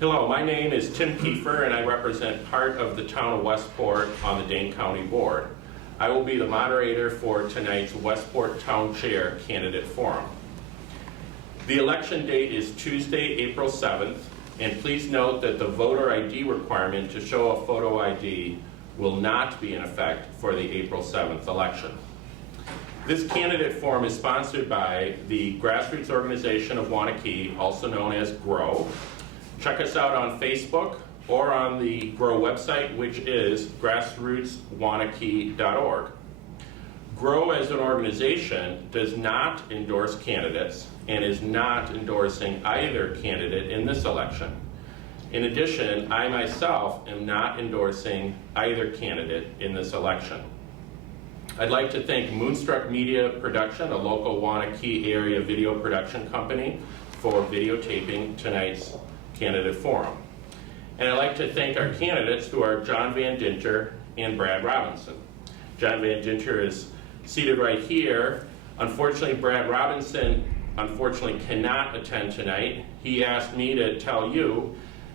Hello, my name is Tim Kiefer and I represent part of the town of Westport on the Dane County Board. I will be the moderator for tonight's Westport Town Chair Candidate Forum. The election date is Tuesday, April 7th, and please note that the voter ID requirement to show a photo ID will not be in effect for the April 7th election. This candidate forum is sponsored by the grassroots organization of Waunakee, also known as GROW. Check us out on Facebook or on the GROW website, which is grassrootswaunakee.org. GROW as an organization does not endorse candidates and is not endorsing either candidate in this election. In addition, I myself am not endorsing either candidate in this election. I'd like to thank Moonstruck Media Production, a local Waunakee area video production company, for videotaping tonight's candidate forum. And I'd like to thank our candidates, who are John Van Dinter and Brad Robinson. John Van Dinter is seated right here. Unfortunately, Brad Robinson cannot attend tonight. He asked me to tell you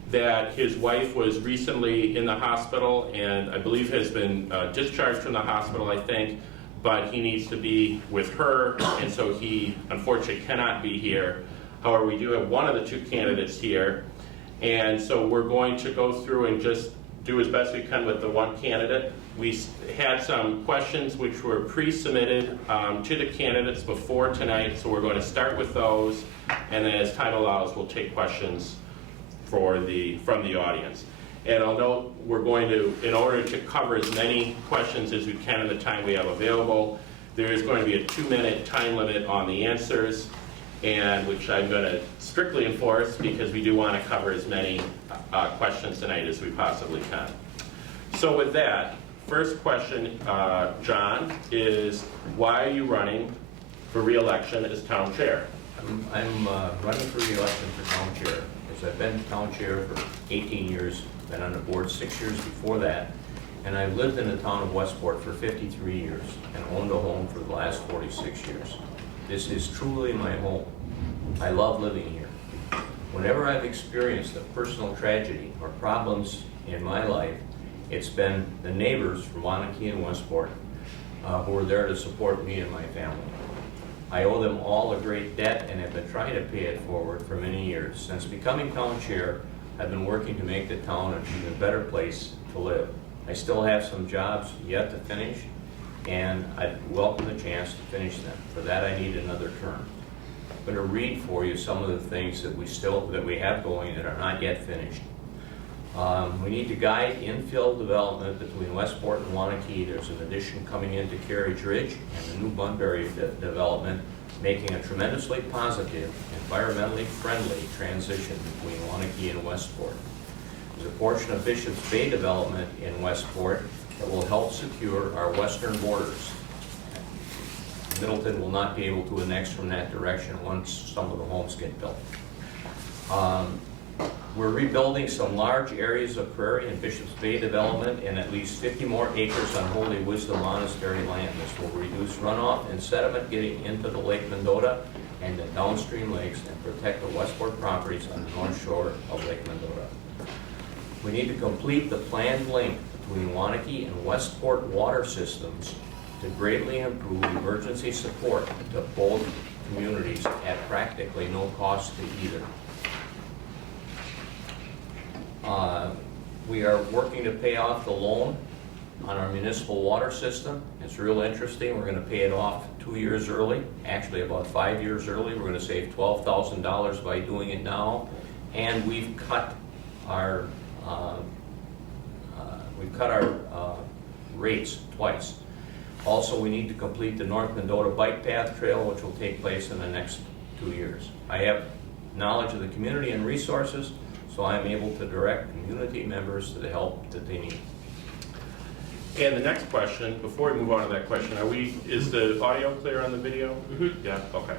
that his wife was recently in the hospital and I believe has been discharged from the hospital, I think, but he needs to be with her, and so he unfortunately cannot be here. However, we do have one of the two candidates here, and so we're going to go through and just do as best we can with the one candidate. We had some questions which were pre-submitted to the candidates before tonight, so we're going to start with those, and then as time allows, we'll take questions from the audience. And I'll note we're going to, in order to cover as many questions as we can in the time we have available, there is going to be a 2-minute time limit on the answers, and which I'm going to strictly enforce because we do want to cover as many questions tonight as we possibly can. So with that, first question, John, is why are you running for re-election as town chair? I'm running for re-election for town chair. I've been town chair for 18 years, been on the board 6 years before that, and I've lived in the town of Westport for 53 years and owned a home for the last 46 years. This is truly my home. I love living here. Whenever I've experienced a personal tragedy or problems in my life, it's been the neighbors from Waunakee and Westport who are there to support me and my family. I owe them all a great debt and have been trying to pay it forward for many years. Since becoming town chair, I've been working to make the town an even better place to live. I still have some jobs yet to finish, and I'd welcome the chance to finish them. For that, I need another term. I'm going to read for you some of the things that we have going that are not yet finished. We need to guide infill development between Westport and Waunakee. There's an addition coming into Carriage Ridge and the new Bunbury development, making a tremendously positive, environmentally friendly transition between Waunakee and Westport. There's a portion of Bishop's Bay development in Westport that will help secure our western borders. Middleton will not be able to annex from that direction once some of the homes get built. We're rebuilding some large areas of prairie in Bishop's Bay development and at least 50 more acres on Holy Wisdom Monastery land. This will reduce runoff and sediment getting into the Lake Mendota and the downstream lakes and protect the Westport properties on the north shore of Lake Mendota. We need to complete the planned link between Waunakee and Westport water systems to greatly improve emergency support to both communities at practically no cost to either. We are working to pay off the loan on our municipal water system. It's real interesting. We're going to pay it off 2 years early, actually about 5 years early. We're going to save $12,000 by doing it now, and we've cut our rates twice. Also, we need to complete the North Mendota Bike Path Trail, which will take place in the next 2 years. I have knowledge of the community and resources, so I'm able to direct community members to the help that they need. And the next question, before we move on to that question, is the audio clear on the video? Mm-hmm. Yeah, okay.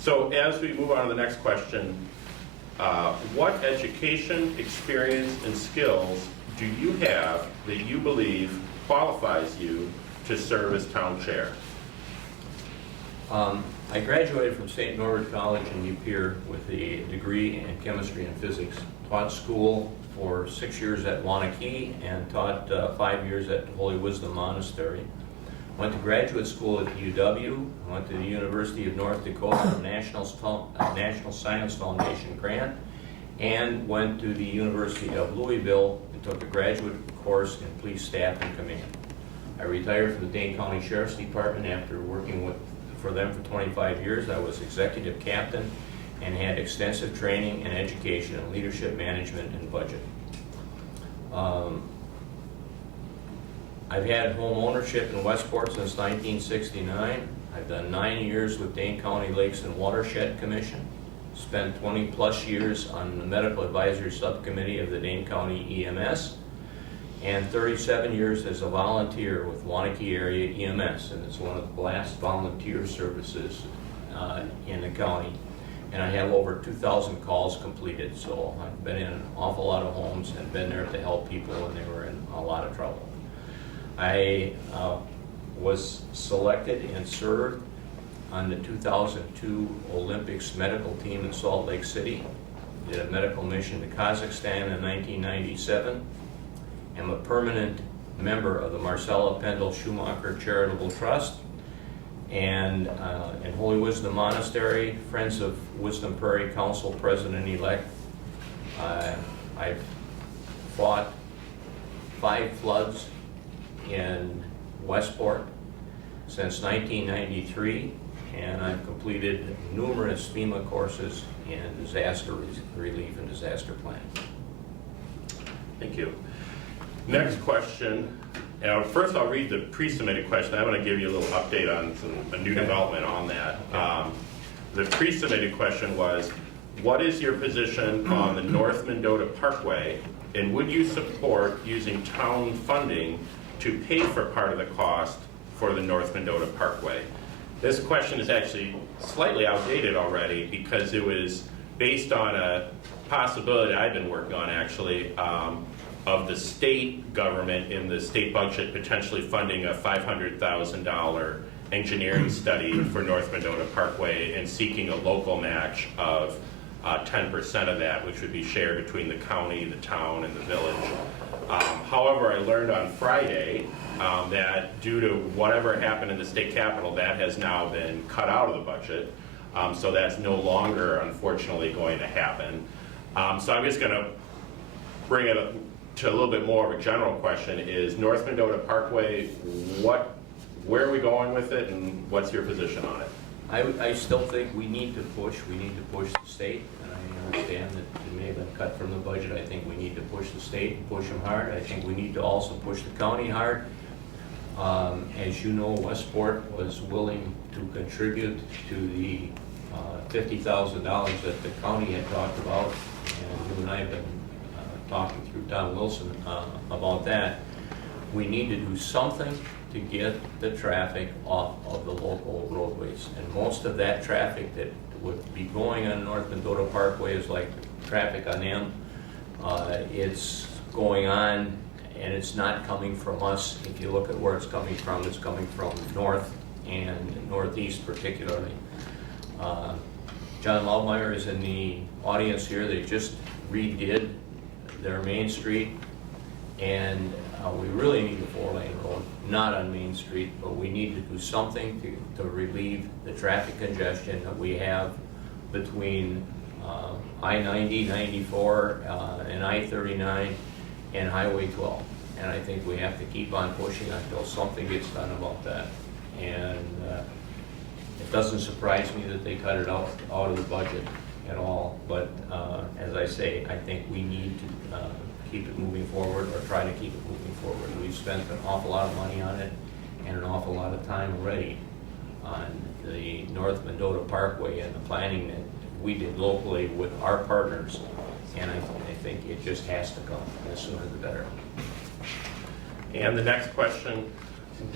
So as we move on to the next question, what education, experience, and skills do you have that you believe qualifies you to serve as town chair? I graduated from St. Norbert College in New Pier with a degree in chemistry and physics. Taught school for 6 years at Wanakee and taught 5 years at Holy Wisdom Monastery. Went to graduate school at UW, went to the University of North Dakota National Science Foundation grant, and went to the University of Louisville and took a graduate course in police staff and command. I retired from the Dane County Sheriff's Department after working for them for 25 years. I was executive captain and had extensive training and education in leadership management and budget. I've had home ownership in Westport since 1969. I've done 9 years with Dane County Lakes and Watershed Commission. Spent 20 plus years on the medical advisory subcommittee of the Dane County EMS, and 37 years as a volunteer with Wanakee Area EMS, and it's one of the last volunteer services in the county. And I have over 2,000 calls completed, so I've been in an awful lot of homes and been there to help people when they were in a lot of trouble. I was selected and served on the 2002 Olympics medical team in Salt Lake City. Did a medical mission to Kazakhstan in 1997. I'm a permanent member of the Marcella Pendle Schumacher Charitable Trust and in Holy Wisdom Monastery, Friends of Wisdom Prairie Council President-elect. I've fought 5 floods in Westport since 1993, and I've completed numerous FEMA courses in disaster relief and disaster planning. Thank you. Next question. First, I'll read the pre-submitted question. I'm going to give you a little update on a new development on that. The pre-submitted question was, what is your position on the North Mendota Parkway, and would you support using town funding to pay for part of the cost for the North Mendota Parkway? This question is actually slightly outdated already because it was based on a possibility I've been working on actually of the state government in the state budget potentially funding a $500,000 engineering study for North Mendota Parkway and seeking a local match of 10% of that, which would be shared between the county, the town, and the village. However, I learned on Friday that due to whatever happened in the state capitol, that has now been cut out of the budget. So that's no longer, unfortunately, going to happen. So I'm just going to bring it up to a little bit more of a general question. Is North Mendota Parkway, where are we going with it, and what's your position on it? I still think we need to push the state, and I understand that it may have been cut from the budget. I think we need to push the state and push them hard. I think we need to also push the county hard. As you know, Westport was willing to contribute to the $50,000 that the county had talked about, and you and I have been talking through Don Wilson about that. We need to do something to get the traffic off of the local roadways. And most of that traffic that would be going on North Mendota Parkway is like traffic on them. It's going on, and it's not coming from us. If you look at where it's coming from north and northeast particularly. John Lovemeyer is in the audience here. They just redid their Main Street, and we really need a 4-lane road, not on Main Street, but we need to do something to relieve the traffic congestion that we have between I-90, 94, and I-39 and Highway 12. And I think we have to keep on pushing until something gets done about that. And it doesn't surprise me that they cut it out of the budget at all, but as I say, I think we need to keep it moving forward, or try to keep it moving forward. We've spent an awful lot of money on it and an awful lot of time already on the North Mendota Parkway and the planning that we did locally with our partners, and I think it just has to come, the sooner the better. And the next question,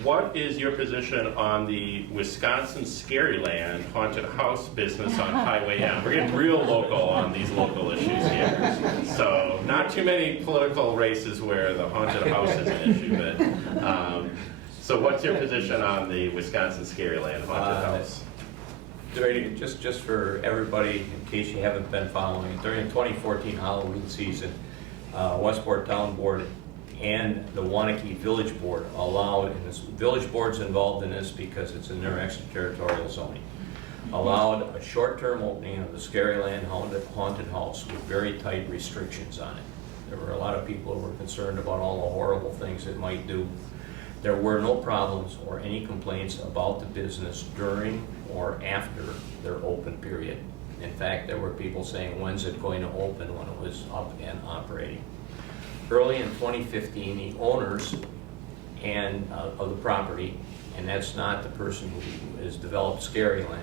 what is your position on the Wisconsin Scaryland haunted house business on Highway M? We're getting real local on these local issues here. So not too many political races where the haunted house is an issue, but so what's your position on the Wisconsin Scaryland haunted house? Just for everybody, in case you haven't been following, during the 2014 Halloween season, Westport Town Board and the Wanakee Village Board allowed, and this Village Board's involved in this because it's in their extraterritorial zoning, allowed a short-term opening of the Scaryland haunted house with very tight restrictions on it. There were a lot of people who were concerned about all the horrible things it might do. There were no problems or any complaints about the business during or after their open period. In fact, there were people saying, when's it going to open, when it was up and operating. Early in 2015, the owners of the property, and that's not the person who has developed Scaryland,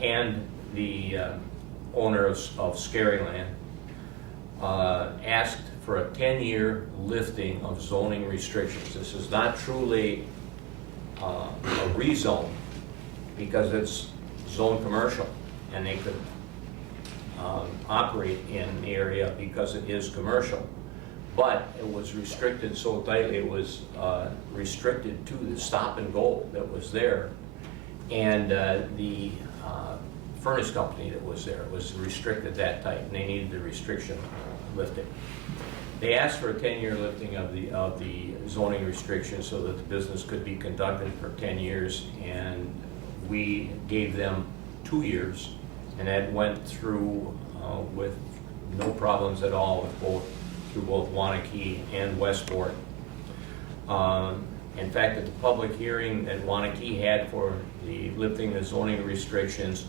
and the owner of Scaryland asked for a 10-year lifting of zoning restrictions. This is not truly a rezone because it's zone commercial, and they could operate in the area because it is commercial. But it was restricted so tightly, it was restricted to the stop and go that was there. And the furnace company that was there was restricted that tight, and they needed the restriction lifted. They asked for a 10-year lifting of the zoning restrictions so that the business could be conducted for 10 years, and we gave them 2 years, and that went through with no problems at all through both Wanakee and Westport. In fact, at the public hearing that Wanakee had for the lifting of zoning restrictions,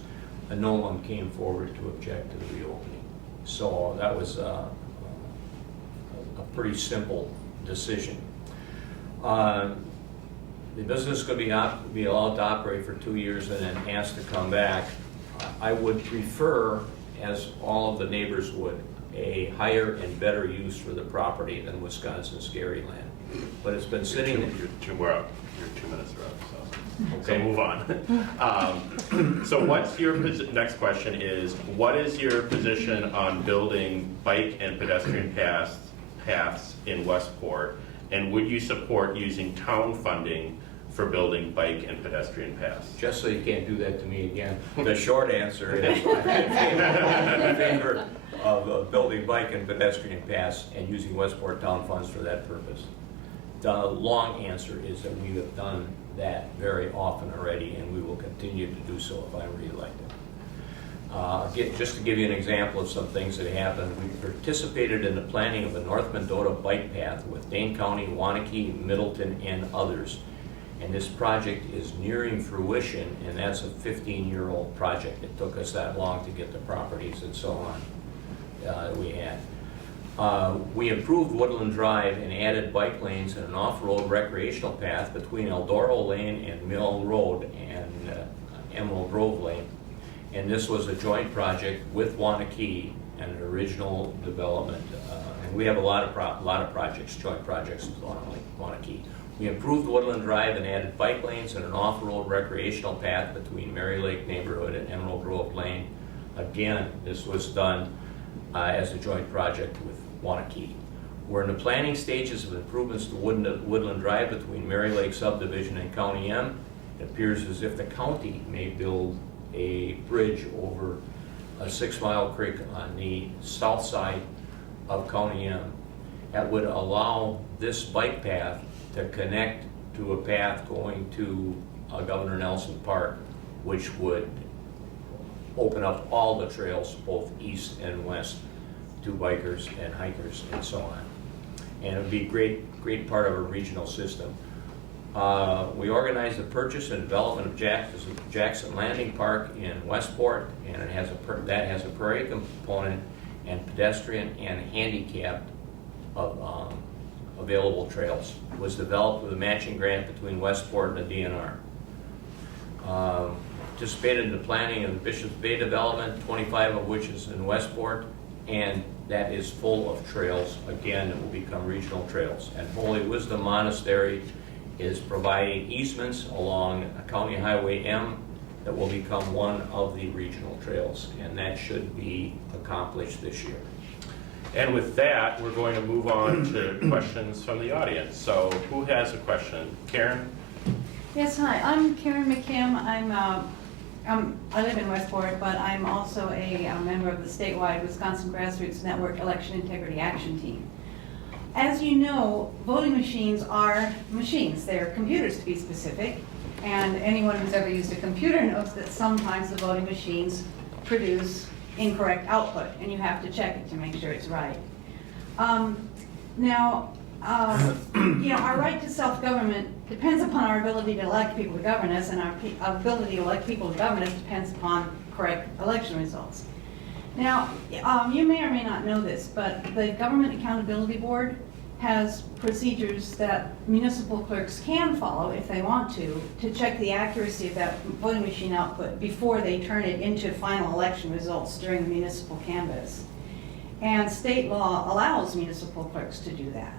no one came forward to object to the reopening. So that was a pretty simple decision. The business could be allowed to operate for 2 years and then asked to come back. I would prefer, as all of the neighbors would, a higher and better use for the property than Wisconsin Scaryland. But it's been sitting. We're up. Your 2 minutes are up. So Okay. move on. So what's your next question is, what is your position on building bike and pedestrian paths in Westport? And would you support using town funding for building bike and pedestrian paths? Just so you can't do that to me again, the short answer is I'm in favor of building bike and pedestrian paths and using Westport town funds for that purpose. The long answer is that we have done that very often already, and we will continue to do so if I'm reelected. Just to give you an example of some things that happened, we participated in the planning of the North Mendota bike path with Dane County, Wanakee, Middleton, and others. And this project is nearing fruition, and that's a 15-year-old project. It took us that long to get the properties and so on that we had. We improved Woodland Drive and added bike lanes and an off-road recreational path between Eldoro Lane and Mill Road and Emerald Grove Lane. And this was a joint project with Wanakee and an original development. And we have a lot of projects, joint projects with Wanakee. We improved Woodland Drive and added bike lanes and an off-road recreational path between Mary Lake neighborhood and Emerald Grove Lane. Again, this was done as a joint project with Wanakee. We're in the planning stages of improvements to Woodland Drive between Mary Lake Subdivision and County M. It appears as if the county may build a bridge over a 6-mile creek on the south side of County M. That would allow this bike path to connect to a path going to Governor Nelson Park, which would open up all the trails, both east and west, to bikers and hikers and so on. And it would be a great part of our regional system. We organized the purchase and development of Jackson Landing Park in Westport, and that has a prairie component and pedestrian and handicapped available trails. It was developed with a matching grant between Westport and the DNR. Participated in the planning of the Bishop's Bay development, 25 of which is in Westport, and that is full of trails. Again, it will become regional trails. And Holy Wisdom Monastery is providing easements along County Highway M that will become one of the regional trails, and that should be accomplished this year. And with that, we're going to move on to questions from the audience. So who has a question? Karen? Yes, hi. I'm Karen McKim. I'm I live in Westport, but I'm also a member of the statewide Wisconsin Grassroots Network Election Integrity Action Team. As you know, voting machines are machines. They're computers, to be specific. And anyone who's ever used a computer knows that sometimes the voting machines produce incorrect output, and you have to check it to make sure it's right. Our right to self-government depends upon our ability to elect people to govern us, and our ability to elect people to govern us depends upon correct election results. Now, you may or may not know this, but the Government Accountability Board has procedures that municipal clerks can follow if they want to check the accuracy of that voting machine output before they turn it into final election results during the municipal canvass. And state law allows municipal clerks to do that.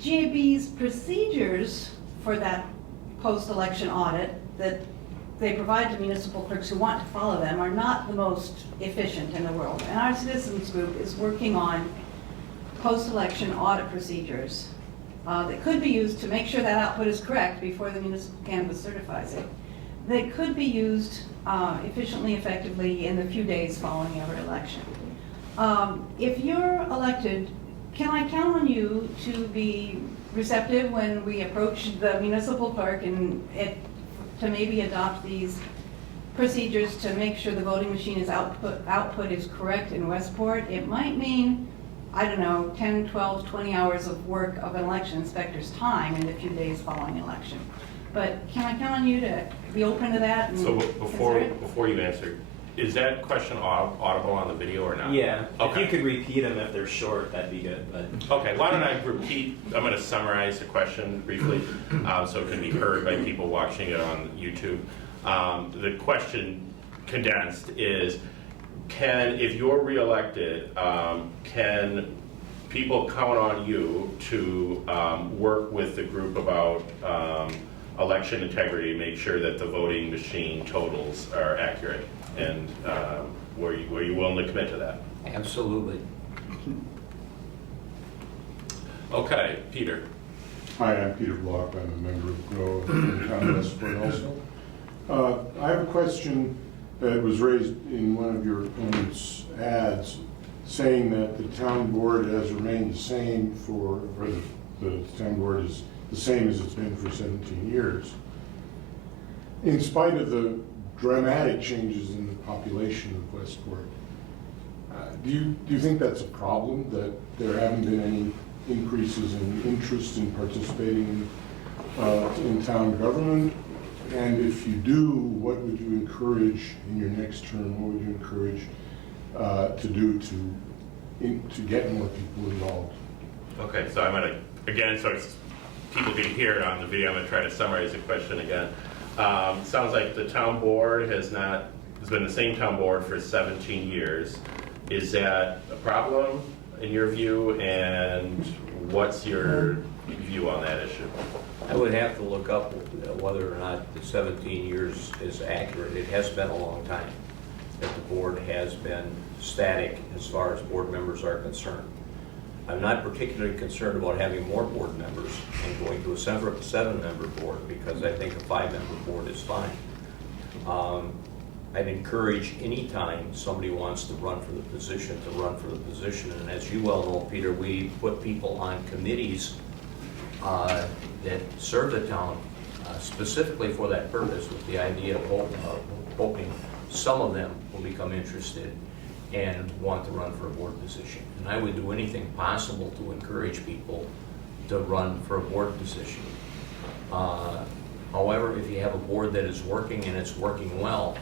GAB's procedures for that post-election audit that they provide to municipal clerks who want to follow them are not the most efficient in the world. And our citizens group is working on post-election audit procedures that could be used to make sure that output is correct before the municipal canvass certifies it. They could be used efficiently, effectively in the few days following every election. If you're elected, can I count on you to be receptive when we approach the municipal clerk and to maybe adopt these procedures to make sure the voting machine is output is correct in Westport? It might mean, I don't know, 10, 12, 20 hours of work of an election inspector's time in the few days following election. But can I count on you to be open to that? And So before you answer, is that question audible on the video or not? Yeah. Okay. If you could repeat them if they're short, that'd be good. But Okay, why don't I repeat, I'm going to summarize the question briefly so it can be heard by people watching it on YouTube. The question condensed is, if you're reelected, can people count on you to work with the group about election integrity, make sure that the voting machine totals are accurate? And were you willing to commit to that? Absolutely. Okay, Peter. Hi, I'm Peter Block. I'm a member of GROW in town of Westport also. I have a question that was raised in one of your opponent's ads saying that the town board has remained the same the town board is the same as it's been for 17 years. In spite of the dramatic changes in the population of Westport, do you think that's a problem, that there haven't been any increases in interest in participating in town government? And if you do, what would you encourage in your next term? What would you encourage to do to get more people involved? Okay, so I'm going to, again, so people can hear it on the video, I'm going to try to summarize the question again. Sounds like the town board has been the same town board for 17 years. Is that a problem in your view, and what's your view on that issue? I would have to look up whether or not the 17 years is accurate. It has been a long time that the board has been static as far as board members are concerned. I'm not particularly concerned about having more board members and going to a 7-member board, because I think a 5-member board is fine. I'd encourage any time somebody wants to run for the position to run for the position. And as you well know, Peter, we put people on committees that serve the town specifically for that purpose, with the idea of hoping some of them will become interested and want to run for a board position. And I would do anything possible to encourage people to run for a board position. However, if you have a board that is working and it's working well,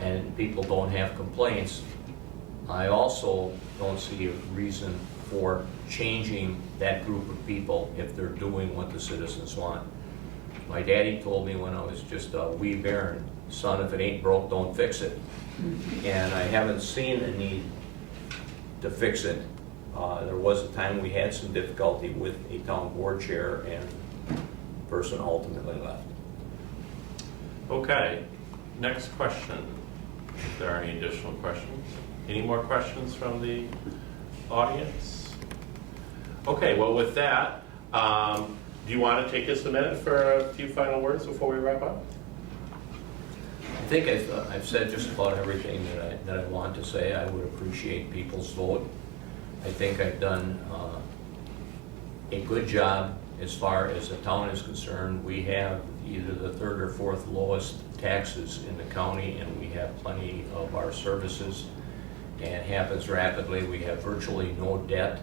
and people don't have complaints, I also don't see a reason for changing that group of people if they're doing what the citizens want. My daddy told me when I was just a wee bairn, son, if it ain't broke, don't fix it. And I haven't seen a need to fix it. There was a time we had some difficulty with a town board chair, and the person ultimately left. Okay, next question. If there are any additional questions. Any more questions from the audience? Okay, well with that, do you want to take just a minute for a few final words before we wrap up? think I've said just about everything that I want to say. I would appreciate people's vote. I think I've done a good job as far as the town is concerned. We have either the third or fourth lowest taxes in the county, and we have plenty of our services, and it happens rapidly. We have virtually no debt.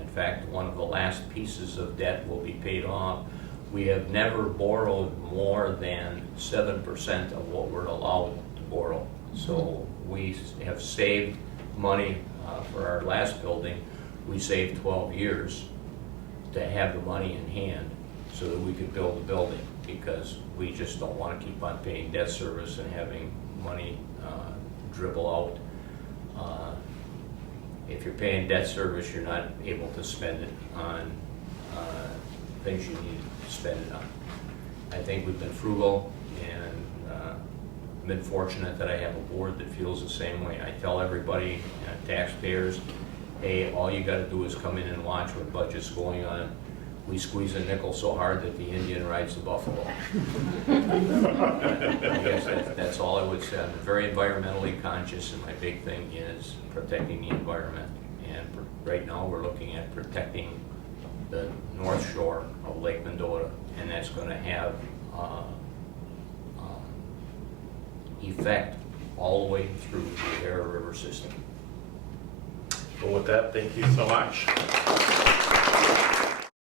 In fact, one of the last pieces of debt will be paid off. We have never borrowed more than 7% of what we're allowed to borrow. So we have saved money for our last building. We saved 12 years to have the money in hand so that we could build the building, because we just don't want to keep on paying debt service and having money dribble out. If you're paying debt service, you're not able to spend it on things you need to spend it on. I think we've been frugal, and been fortunate that I have a board that feels the same way. I tell everybody, taxpayers, hey, all you got to do is come in and watch what budget's going on. We squeeze a nickel so hard that the Indian rides the buffalo. I guess that's all I would say. I'm very environmentally conscious, and my big thing is protecting the environment. And right now, we're looking at protecting the north shore of Lake Mendota, and that's going to have effect all the way through the Bear River system. Well, with that, thank you so much.